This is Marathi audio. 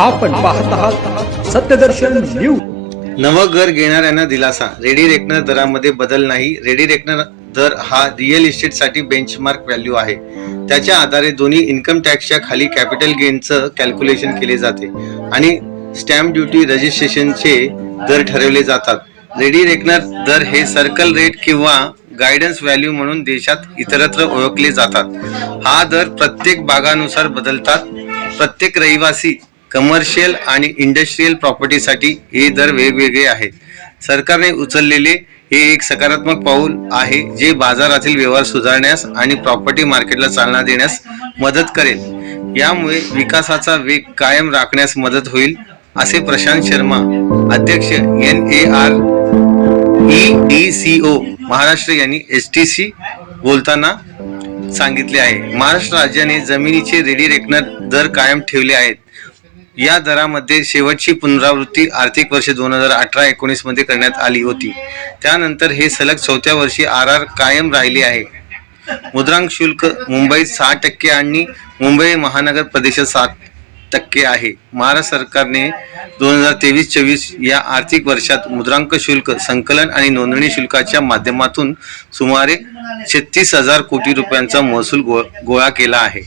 आपण पाहत आहात सत्यदर्शन न्यूज। नवं घर घेणाऱ्यांना दिलासा। रेडी रेकनर दरामध्ये बदल नाही। रेडी रेकनर दर हा रिअल इस्टेटसाठी बेंचमार्क व्हॅल्यू आहे। त्याच्या आधारे दोन्ही इन्कम टॅक्सच्या खाली कॅपिटल गेनचं कॅल्क्युलेशन केले जाते आणि स्टॅम्प ड्युटी रजिस्ट्रेशनचे दर ठरवले जातात। रेडी रेकनर दर हे सर्कल रेट किंवा गायडन्स व्हॅल्यू म्हणून देशात इतरत्र ओळखले जातात। हा दर प्रत्येक भागानुसार बदलतात। प्रत्येक रहिवासी कमर्शियल आणि इंडस्ट्रियल प्रॉपर्टीसाठी हे दर वेगवेगळे आहेत। सरकारने उचललेले हे एक सकारात्मक पाऊल आहे जे बाजारातील व्यवहार सुधारण्यास आणि प्रॉपर्टी मार्केटला चालना देण्यास मदत करेल। यामुळे विकासाचा वेग कायम राखण्यास मदत होईल, असे प्रशांत शर्मा, अध्यक्ष NAREDCO महाराष्ट्र यांनी STC बोलताना सांगितले आहे। महाराष्ट्र राज्याने जमिनीचे रेडी रेकनर दर कायम ठेवले आहेत। या दरामध्ये शेवटची पुनरावृत्ती आर्थिक वर्ष 2018-19 मध्ये करण्यात आली होती। त्यानंतर हे सलग 4थ्या वर्षी RR कायम राहिले आहे। मुद्रांक शुल्क मुंबईत 6% आणि मुंबई महानगर प्रदेशात 7% आहे। महाराष्ट्र सरकारने 2023-24 या आर्थिक वर्षात मुद्रांक शुल्क संकलन आणि नोंदणी शुल्काच्या माध्यमातून सुमारे 36,000 कोटी रुपयांचा महसूल गोळा केला आहे।